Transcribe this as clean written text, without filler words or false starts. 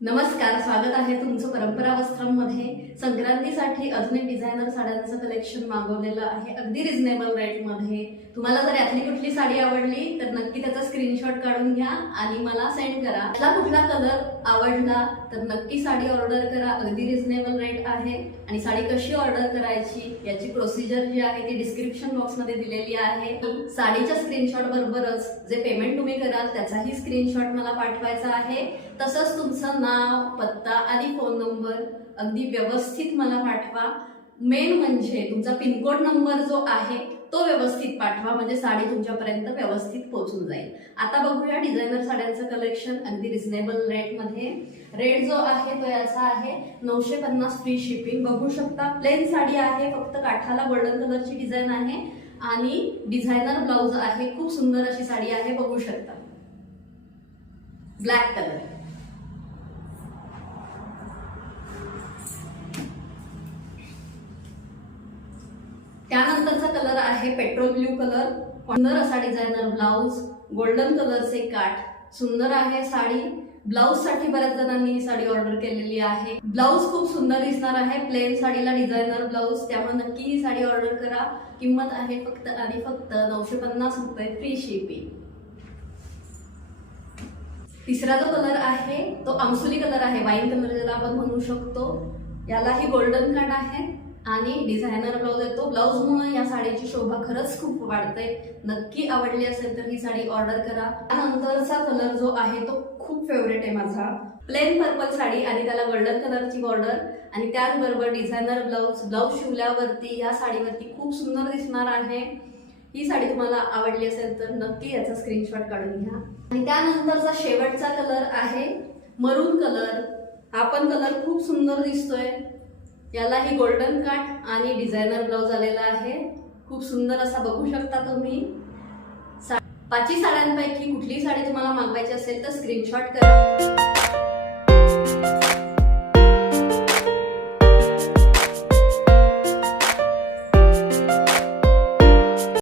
नमस्कार, स्वागत आहे तुमचं परंपरा वस्त्रमध्ये। संक्रांतीसाठी अजून एक डिझायनर साड्यांचं कलेक्शन मागवलेलं आहे अगदी रिझनेबल रेटमध्ये। तुम्हाला जर यातली कुठली साडी आवडली तर नक्की त्याचा स्क्रीनशॉट काढून घ्या आणि मला सेंड करा। त्याला कुठला कलर आवडला तर नक्की साडी ऑर्डर करा, अगदी रिझनेबल रेट आहे। आणि साडी कशी ऑर्डर करायची याची प्रोसिजर जी आहे ती डिस्क्रिप्शन बॉक्समध्ये दिलेली आहे। साडीच्या स्क्रीनशॉट बरोबरच जे पेमेंट तुम्ही कराल त्याचाही स्क्रीनशॉट मला पाठवायचा आहे। तसंच तुमचं नाव, पत्ता आणि फोन नंबर अगदी व्यवस्थित मला पाठवा। मेन म्हणजे तुमचा पिनकोड नंबर जो आहे तो व्यवस्थित पाठवा, म्हणजे साडी तुमच्यापर्यंत व्यवस्थित पोहोचून जाईल। आता बघूया डिझायनर साड्यांचं कलेक्शन अगदी रिझनेबल रेटमध्ये। रेट जो आहे तो याचा आहे 950 फ्री शिपिंग। बघू शकता प्लेन साडी आहे, फक्त काठाला गोल्डन कलरची डिझाईन आहे आणि डिझायनर ब्लाउज आहे। खूप सुंदर अशी साडी आहे, बघू शकता ब्लॅक कलर। त्यानंतरचा कलर आहे पेट्रोल ब्ल्यू कलर। सुंदर असा डिझायनर ब्लाउज, गोल्डन कलरचे काठ, सुंदर आहे साडी। ब्लाउज साठी बऱ्याच जणांनी ही साडी ऑर्डर केलेली आहे। ब्लाउज खूप सुंदर दिसणार आहे, प्लेन साडीला डिझायनर ब्लाउज, त्यामुळे नक्की ही साडी ऑर्डर करा। किंमत आहे फक्त आणि फक्त 950 रुपये फ्री शिपिंग। तिसरा जो कलर आहे तो आमसुली कलर आहे, वाईन कलर ज्याला आपण म्हणू शकतो। यालाही गोल्डन काठ आहे आणि डिझायनर ब्लाउज येतो। ब्लाउजमुळे या साडीची शोभा खरंच खूप वाढते। नक्की आवडली असेल तर ही साडी ऑर्डर करा। त्यानंतरचा कलर जो आहे तो खूप फेवरेट आहे माझा, प्लेन पर्पल साडी आणि त्याला गोल्डन कलरची बॉर्डर आणि त्याचबरोबर डिझायनर ब्लाउज। ब्लाउज शिवल्यावरती या साडीवरती खूप सुंदर दिसणार आहे। ही साडी तुम्हाला आवडली असेल तर नक्की याचा स्क्रीनशॉट काढून घ्या। आणि त्यानंतरचा शेवटचा कलर आहे मरून कलर। हा पण कलर खूप सुंदर दिसतोय। यालाही गोल्डन काठ आणि डिझायनर ब्लाउज आलेला आहे, खूप सुंदर असा बघू शकता तुम्ही। पाचही साड्यांपैकी कुठली साडी तुम्हाला मागवायची असेल तर स्क्रीनशॉट करा।